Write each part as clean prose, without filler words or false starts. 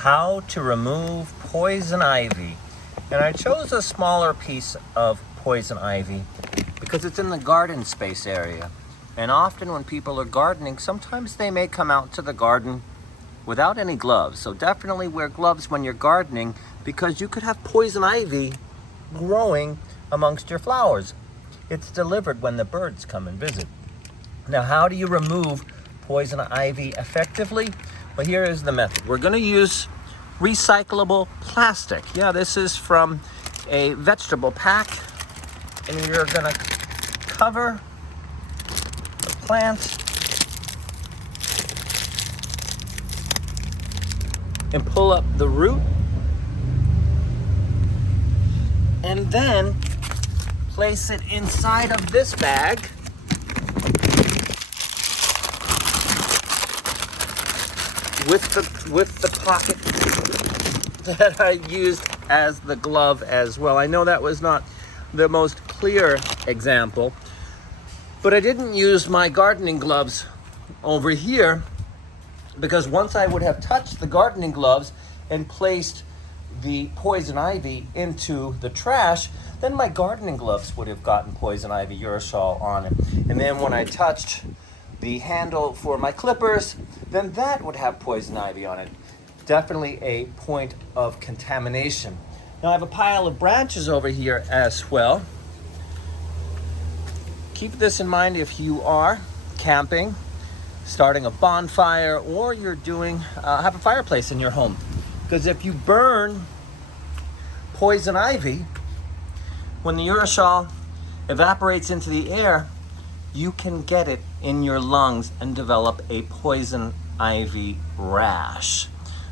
how to remove poison ivy. And I chose a smaller piece of poison ivy because it's in the garden space area. And often when people are gardening, sometimes they may come out to the garden without any gloves. So definitely wear gloves when you're gardening, because you could have poison ivy growing amongst your flowers. It's delivered when the birds come and visit. Now, how do you remove poison ivy effectively? Well, here is the method. We're going to use recyclable plastic. Yeah, this is from a vegetable pack. And you're going to cover the plant and pull up the root. And then place it inside of this bag. With the pocket that I used as the glove as well. I know that was not the most clear example, but I didn't use my gardening gloves over here, because once I would have touched the gardening gloves and placed the poison ivy into the trash, then my gardening gloves would have gotten poison ivy aerosol on it. And then when I touched the handle for my clippers, then that would have poison ivy on it. Definitely a point of contamination. Now I have a pile of branches over here as well. Keep this in mind if you are camping, starting a bonfire, or you're doing have a fireplace in your home. Because if you burn poison ivy, when the aerosol evaporates into the air, you can get it in your lungs and develop a poison ivy rash.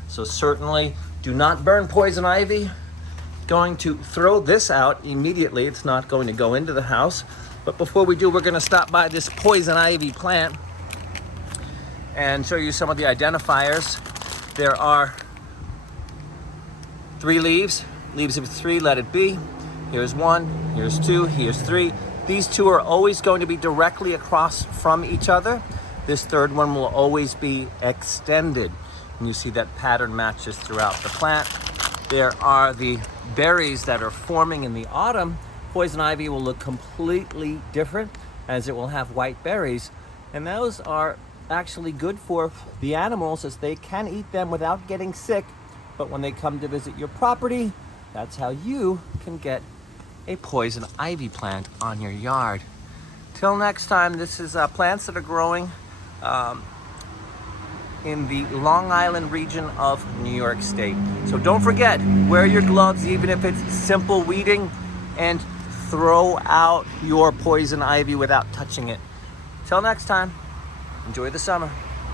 So certainly do not burn poison ivy. Going to throw this out immediately. It's not going to go into the house. But before we do, we're going to stop by this poison ivy plant and show you some of the identifiers. There are 3 leaves. Leaves of 3, let it be. Here's 1, here's 2, here's 3. These 2 are always going to be directly across from each other. This 3rd one will always be extended. And you see that pattern matches throughout the plant. There are the berries that are forming in the autumn. Poison ivy will look completely different, as it will have white berries. And those are actually good for the animals, as they can eat them without getting sick. But when they come to visit your property, that's how you can get a poison ivy plant on your yard. Till next time, this is plants that are growing in the Long Island region of New York State. So don't forget, wear your gloves even if it's simple weeding, and throw out your poison ivy without touching it. Till next time, enjoy the summer.